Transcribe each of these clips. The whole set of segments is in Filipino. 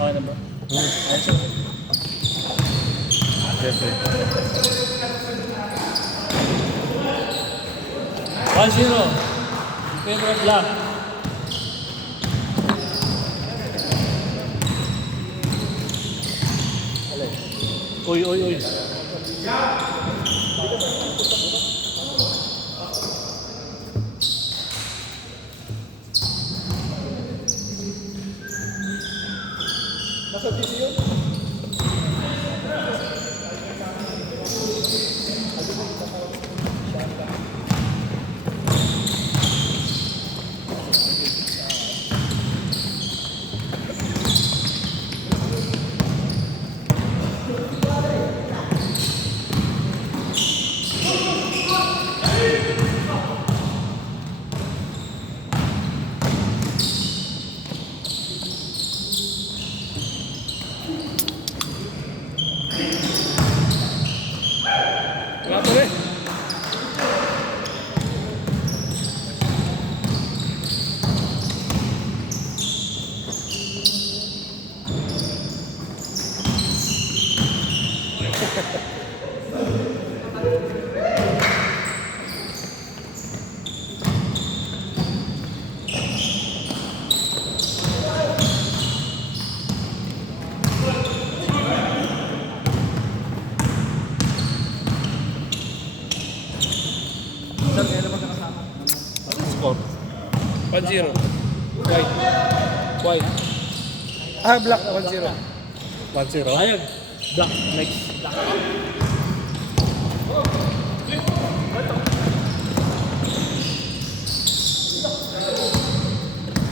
Okay na ba? Ayos yun. Jeffrey. 1-0. Favor of Black. Uy, uy, uy. Nasa DC yun? Wala tuloy. Score. 1-0. White. White. Ah, black 1-0. 1-0. Ayag. Black. Next.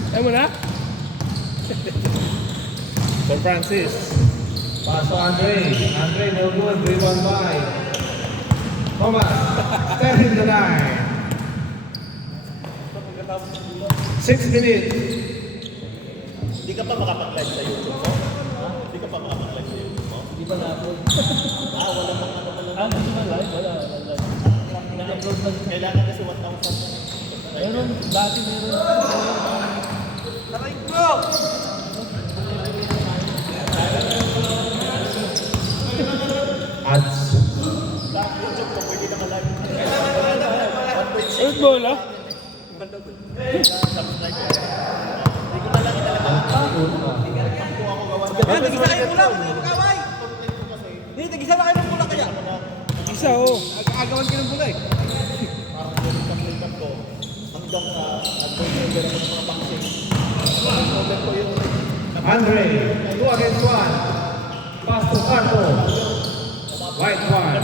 Ayaw mo na? For Francis. Pass to Andre. Andre, no good. Rebound by Thomas. Step in the line. 6 minutes. Hindi ka pa makapag-live sa YouTube mo? Hindi ka pa makapag-live sa YouTube mo? Di ba na-upload? Wala mong ano pala. Hindi ba live? Wala. Na-upload na. Kailangan kasi 1,000. Meron. Dati meron. Taray bro! Ads. Sa YouTube ko, pwede na ka-live. Ulit bola? Hindi ko na lang ilalagay. Kung ako gawa na. Yan, nag-isa kayo mula. Kaway! Hindi, nag-isa na kayo ng mula kaya. Isa oh. Agawan ka ng mula eh. Parang ganun kang makeup ko. Hanggang sa advertiser ako ng mga vaccine. Problem ko yun. Andre. 2 against 1. Pass to Carto. White 1.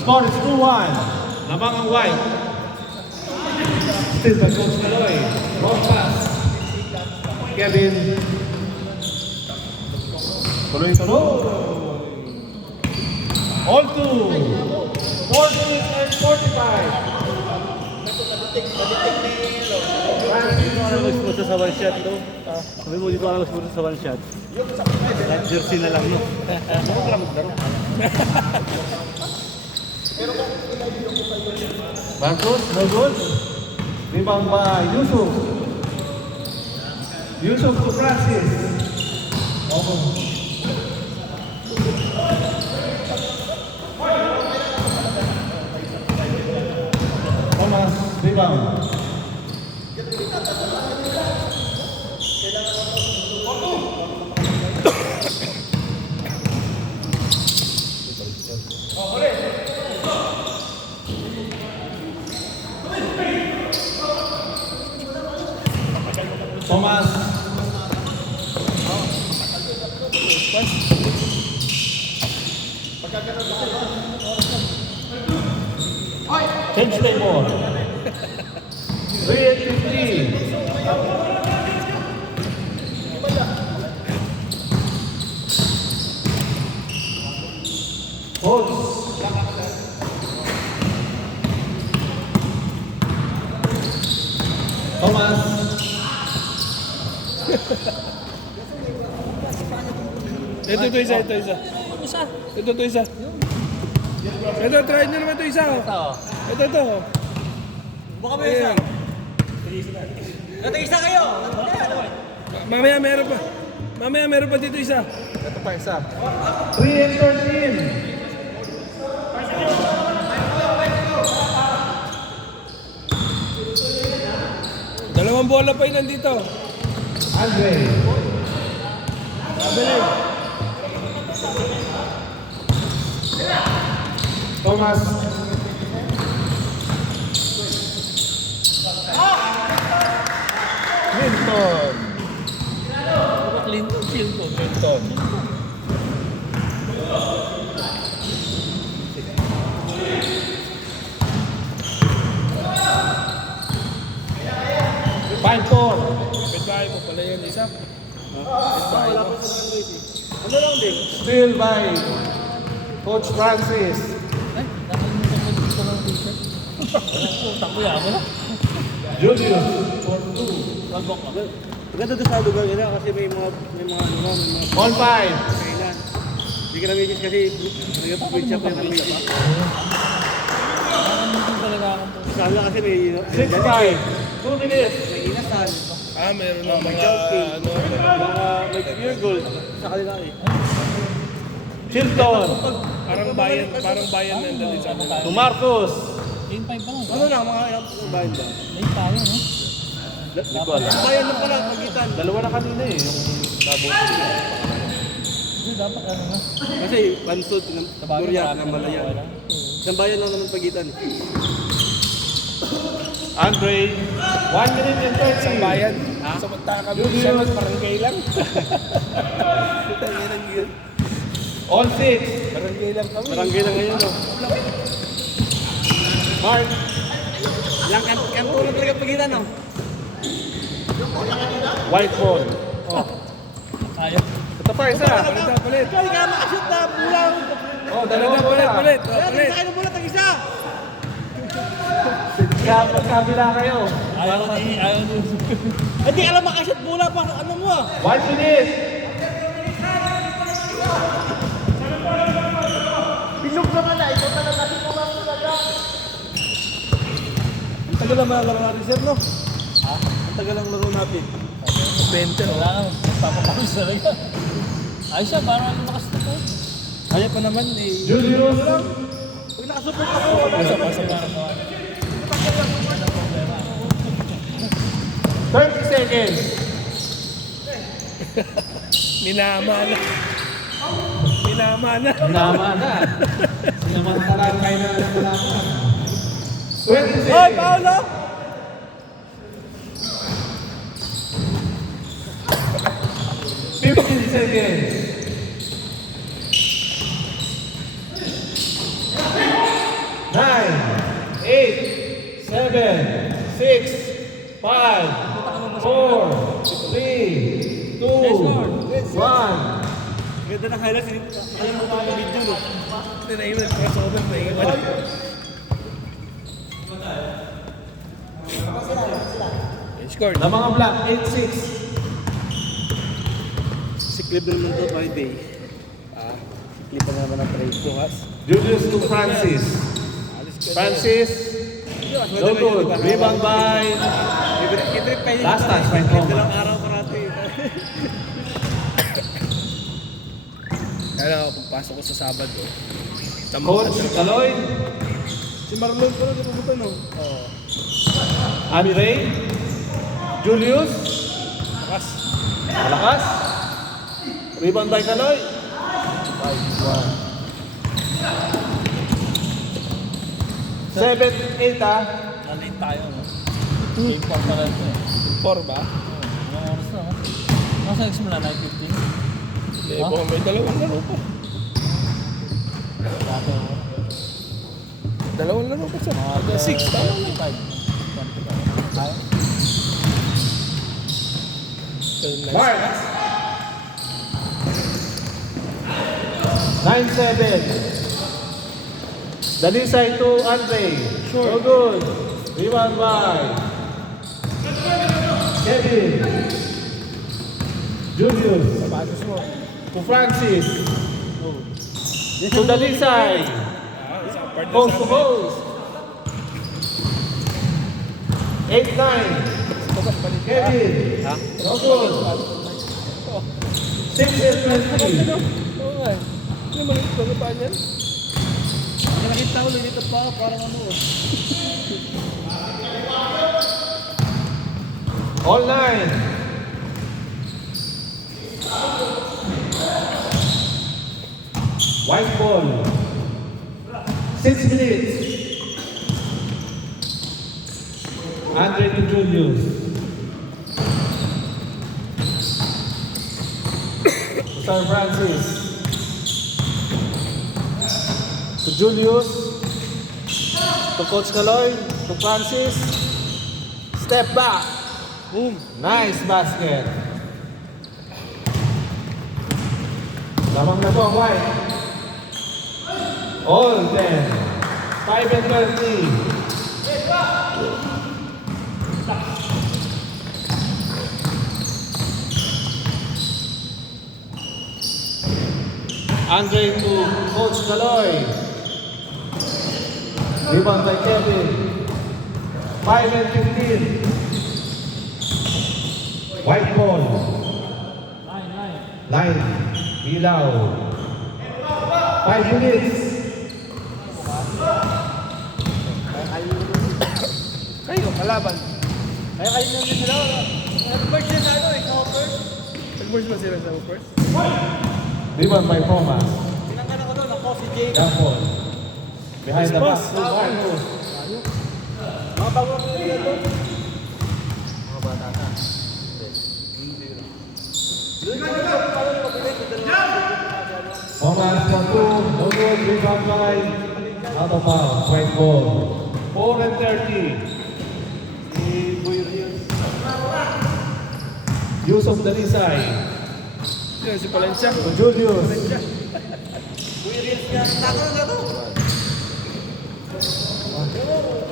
Score is 2-1. Lamang ang White. Still by Coach Caloy. Wrong pass. Kevin. Tuloy-tuloy. All 2. 4 minutes and 45. Gusto sa one shot to. Sabi mo, di ko alam gusto sa one shot. Light jersey na lang, no? Huwag lang maglaro. Marcos, no good. Rebound by Yusuf. Yusuf to Francis. Thomas, rebound. Thomas. Change time more. 3:15. Holds. Thomas. Ito isa. Ito isa. Ito, try nyo naman ito isa. Ito. Buka mo yung isa. Ito isa kayo. Mamaya meron pa. Mamaya meron pa dito isa. Ito pa isa. 3 and 13. Dalawang bola pa yun nandito. Andre. Thomas. Clinton. Clinton. Five four. Kapit-bahay mo pala yun isa. Ano lang din? Still by Coach Francis. Julius. Maganda doon sa lugar nila kasi may mga ano, 1-5. kailan. Hindi ka namin kasi nag-provincia pa yung provincia pa. Sana kasi may 6-5. 2 minutes. may inasan, Meron na may mga joking, ano. may pure gold sa kanila eh. Chilton. Parang bayan na dali sa kanila. To Marcos. Ano lang, mga ilang bayan ba? Hindi ko alam. Bayan lang pala, pagitan. Dalawa na kanina eh. Yung Kasi Bansod, Muriat, ng Malayan. Isang bayan lang naman pagitan. Andre. 1 minute and 30. Sa bayan. Samantala kami siya mas barangay lang. All 6. Barangay lang kami. Barangay lang ngayon, no? Mark. Lang kanto lang talaga pagitan, no? White ball. Ito pa isa. Palit. Ikaw, hindi ka makashoot na pulang. Oh, dalawa bola. Palit. Kaya sa kayo mula, tag-isa. Magkabila kayo. Hindi ka lang makashoot mula pa. Ano mo, 1 minute. Bilog naman na. Ikaw talaga si Kulang talaga. Ang tagal lang mga laro natin, sir, no? Ang tagal lang laro natin. 20 no? Papapawis talaga. Ayos siya, parang lumakas na po. Kaya pa naman, eh. Julius. Pag nakasupport ako, Basta parang 30 seconds. Minama na. Tama na. Sinamantalaan kayo na wala na. 20 Hoy, seconds. Paolo! 15 seconds. 9, 8, 7, 6, 5, 4, 3, 2, 1. Ganda ng highlights, alam mo itong video, no? Hindi na iwan. Crossover na iwan. Score. Na mga black, 8-6. Si Clip na naman to, Friday. Si Clip pa naman ang trade ko, has. Julius to Francis. Francis. No good. Rebound by I-trip kayo. Last touch by Ganda Thomas. lang araw karate. Kaya ako pagpasok ko sa Sabado. Coach Kaloy. Si Marlon ko lang pupunta, no? Ami Ray. Julius. Pas. Malakas. Rebound by Kaloy. 7-8 ah. nalate tayo, no? Game 4 pa rin ito eh. 4 ba? Ilang oras na, no? Nasa nagsimula, 9:15. Lebo, may dalawang laro pa. Dati ako. Dalawang laro pa siya. 6, tama na. 25. Tayo? Mark. 9-7. Dalisay to Andre. Sure. So good. Rebound by Kevin. Julius. Sapatos mo. To Francis. To Dalisay. Isang part na Post to sa amin. post. 8-9. Bukas balik. Kevin. So good. 6 and 20. Oo nga. Ano maliit ba pa niyan? Hindi nakita ko dito pa, parang ano. All 9. White ball. 6 minutes. Andre to Julius. Sir Francis. To Julius. To Coach Caloy. To Francis. Step back. Boom. Nice basket. Lamang na po ang white. All 10. 5 and 20. Andre to Coach Caloy. Rebound by Kevin. 5 and 15. White ball. Line. Ilaw. 5 minutes. Kayo, kalaban. Kaya kayo nandun sila. Nag-merge sila sa ano eh, sa first. Nag-merge ba sila sa first? Rebound by Thomas. Pinangganan ko doon, ako si Jake. Jump ball. Behind the back. to Marcos. Mga bago na nila doon. Thomas 1-2. No good. Rebound by. Out of bounds. White ball. 4 and 30. Yusuf Dalisay. Yan, si Palencia. To Julius. Reels niya. Tako na to.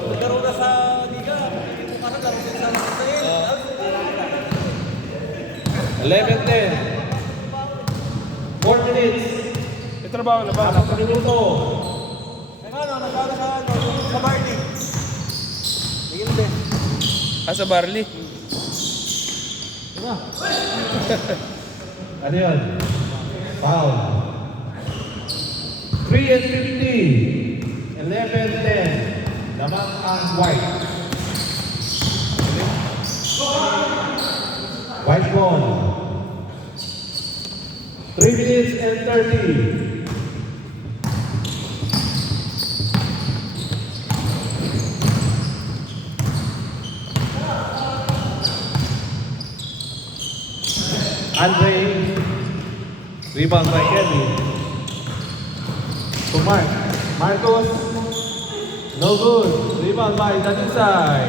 Nagkaroon na sa liga. Hindi mo ka nagkaroon din sa Israel. 11-10. 4 minutes. May trabaho na ba? Apat na minuto. Nagkaroon sa Barney. Tingin din. Sa Barley. Ano yun? Foul. 3 and 50. 11-10. Lamang ang white. White ball. 3 minutes and 30. Andre. Rebound by Kelly. To Mark. Marcos. No good. Rebound by Dalisay.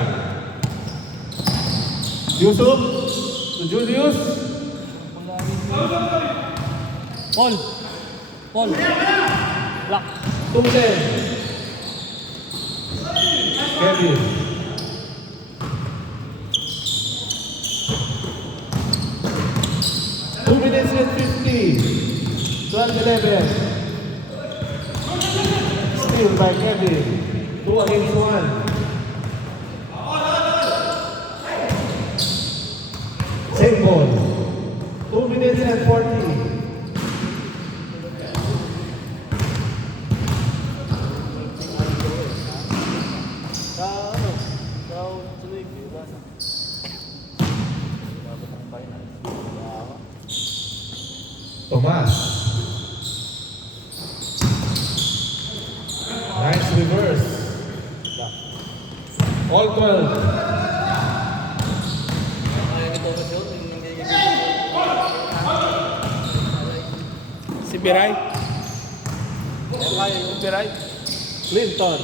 Yusuf. To Julius. Paul! Paul! Lock! 2-10. Kevin. Minutes and 50. 12-11. Steal by Kevin. 2 against 1. Same ball. 2 minutes and 40. Tomas. Nice reverse. All 12. Si Biray. Si Biray. Clinton.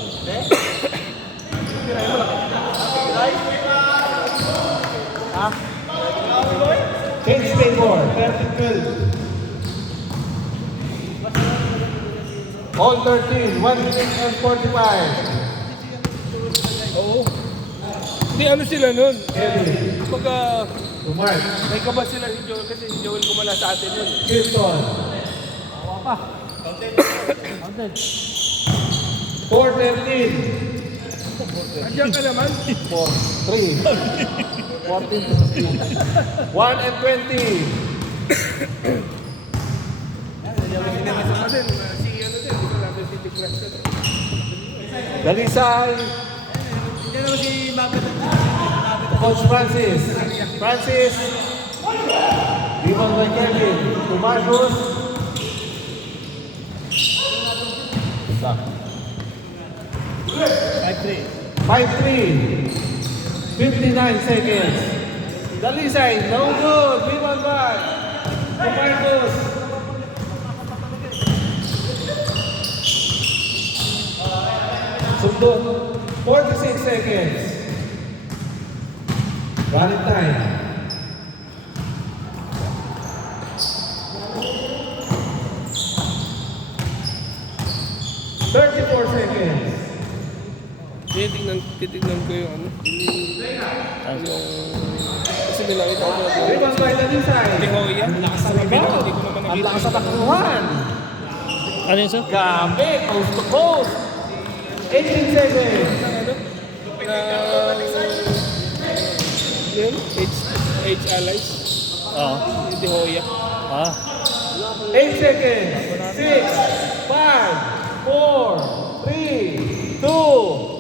Biray mo lang. Kings Tabor. 30-12. All 13. 1 minute and 45. Oo. Hindi, ano sila nun? Kevin. Pagka To Mark. may kaba sila si Joel kasi si Joel kumala sa atin nun. Clinton. Counted! 4-13. Andiyan ka naman. 4-3. 14-15. 1 and 20. Dalisay. Coach Francis. Francis. Rebound by Kevin. To Marcus. Stop. 5-3. 59 seconds. Dalisay, no good. Rebound by to Marcus. Sundot, 46 seconds. Running time. Seconds. Titignan ko yung ano. Kasi nilangit ako na Rebound by Dalisay. Hoya. Lakas sa rebound. Hindi ko naman Ang nakita. lakas sa takbuhan. Ano yun, sir? Grabe, coast to coast. 18 seconds. Yun, H Allies. Oo. Hindi Hoya. 8 seconds. 6, 5, 4, 3, 2.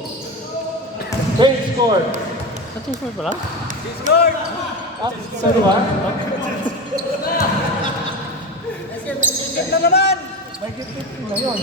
Change score. At-change mo pala? Sa ba? Skip na naman! Sama.